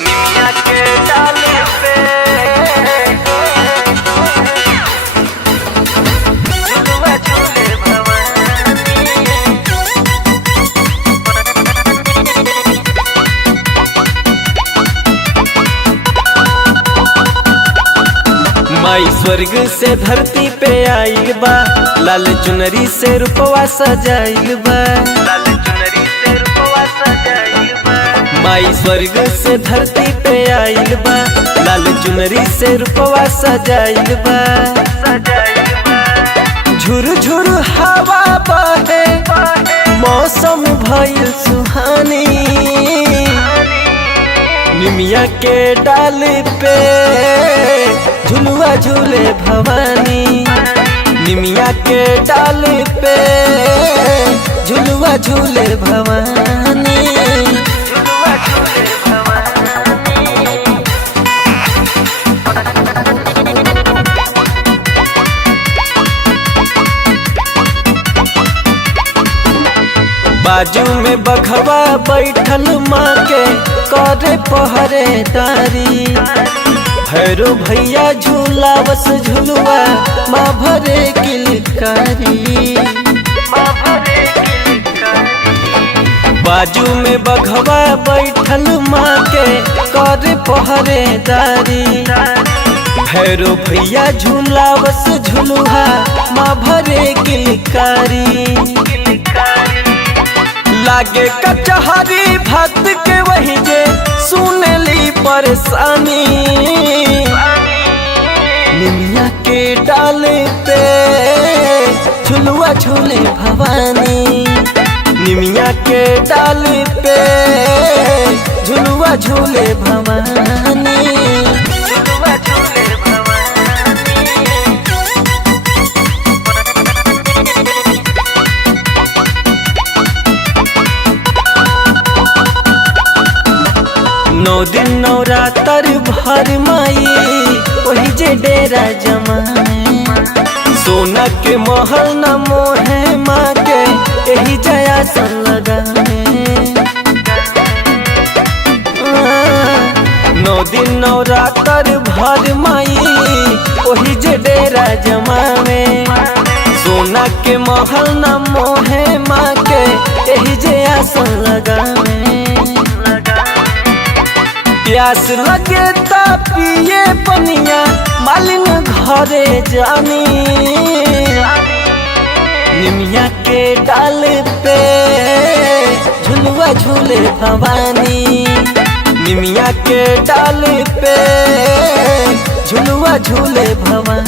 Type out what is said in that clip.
निमिया के डाल पे झुलुआ झूले माई स्वर्ग से धरती पे आइल बा, लाल चुनरी से रूपवा सजाइल बा। लाल चुनरी से रूपवा सजाइल बा। माई स्वर्ग से धरती पे आइल बा, लाल चुनरी से रूपवा सजाइल बा। सजाइल बा। झुर झुर हवा बहे, मौसम भइल सुहानी। निमिया के डाल पे झुलुआ झूले भवानी। निमिया के डाल पे झुलुआ झूले भवानी। झुलुआ झूले बाजू में बघवा बैठल माँ के करे पहरेदारी। भैरो भैया झूला बस झुलुआ माँ भरे किलकारी। बाजू में बघवा बैठल माँ के करे पहरेदारी। भैरो भैया झूला बस झुलुआ माँ भरे किलकारी। लागे कचहरी भक्त के वही जे सुनली परेशानी। निमिया के डाल पे झुलुआ झूले भवानी। निमिया के डाल पे झुलुआ झूले भवानी। झुलुआ झूले नौ दिन नवरात्र भर माई वही जे डेरा जमाए। सोना के महल न मोहे माँ के यही जया सन लगाए। 9 दिन नवरात्र भर माई वही जे डेरा जमावे। सोना के महल न मोहे माँ के यही जया सन लगावे। प्यास लगे ता पिए पनिया मालिन घरे जानी। निमिया के डाल पे झुलुआ झूले भवानी। निमिया के डाल पे झुलुआ झूले भवानी।